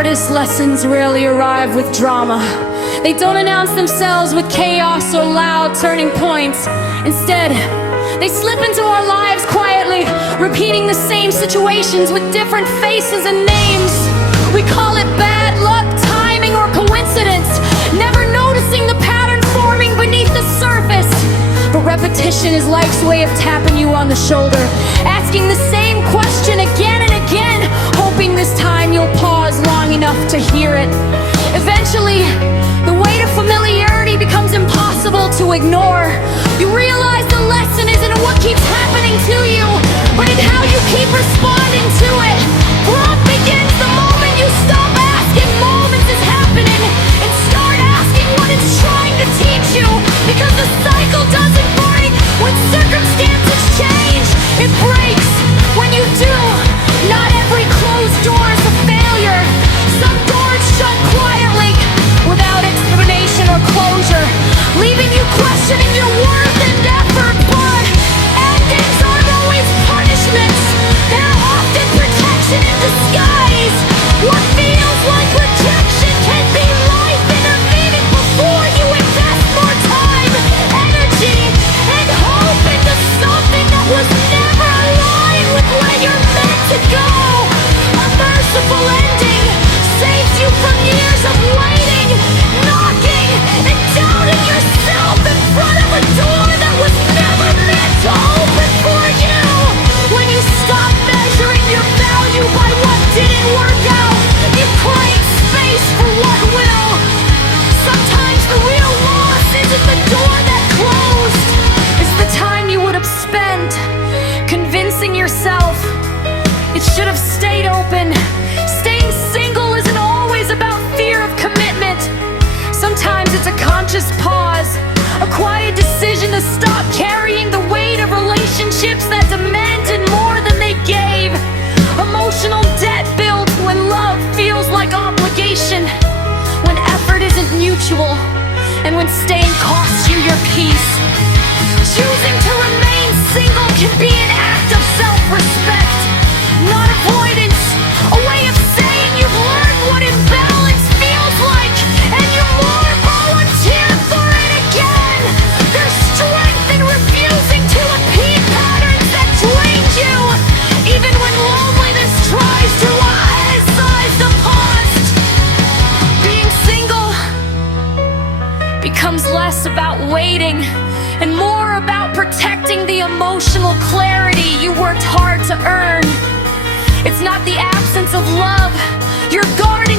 hardest lessons rarely arrive with drama. They don't announce themselves with chaos or loud turning points. Instead, they slip into our lives quietly, repeating the same situations with different faces and names. We call it bad luck, timing, or coincidence, never noticing the pattern forming beneath the surface. But repetition is life's way of tapping you on the shoulder, asking the same question again and again, hoping this time you'll pause long enough to hear it. Eventually, the weight of familiarity becomes impossible to ignore. You realize the lesson isn't in what keeps happening to you, but in how you keep responding to it. Growth begins the moment you stop asking moments is happening and start asking what it's trying to teach you. Because the cycle doesn't break when circumstances change, it breaks when you do. Not every closed door is a failure. Some doors shut quietly without explanation or closure, leaving you questioning your worth and effort. But endings aren't always punishments, they're often protection in disguise. What feels like rejection can be life intervening before you invest more time, energy, and hope into something that was never aligned with where you're meant to go. A merciful ending saves you from years of waiting, knocking, and doubting yourself in front of a door that was never meant to open for you. When you stop measuring your value by what didn't work out, you create space for what will. Sometimes the real loss isn't the door that closed, it's the time you would have spent convincing yourself it should have stayed open. Staying single isn't always about fear of commitment. Sometimes it's a conscious pause, a quiet decision to stop carrying the weight of relationships that demanded more than they gave. Emotional debt builds when love feels like obligation, when effort isn't mutual, and when staying costs you your peace. Choosing to remain single can be an act of self-respect, not avoidance, a way of saying you've learned what imbalance feels like, and you more volunteer for it again. There's strength in refusing to repeat patterns that drain you, even when loneliness tries to emphasize the past. Being single becomes less about waiting and more about protecting the emotional clarity you worked hard to earn. It's not the absence of love you're guarding.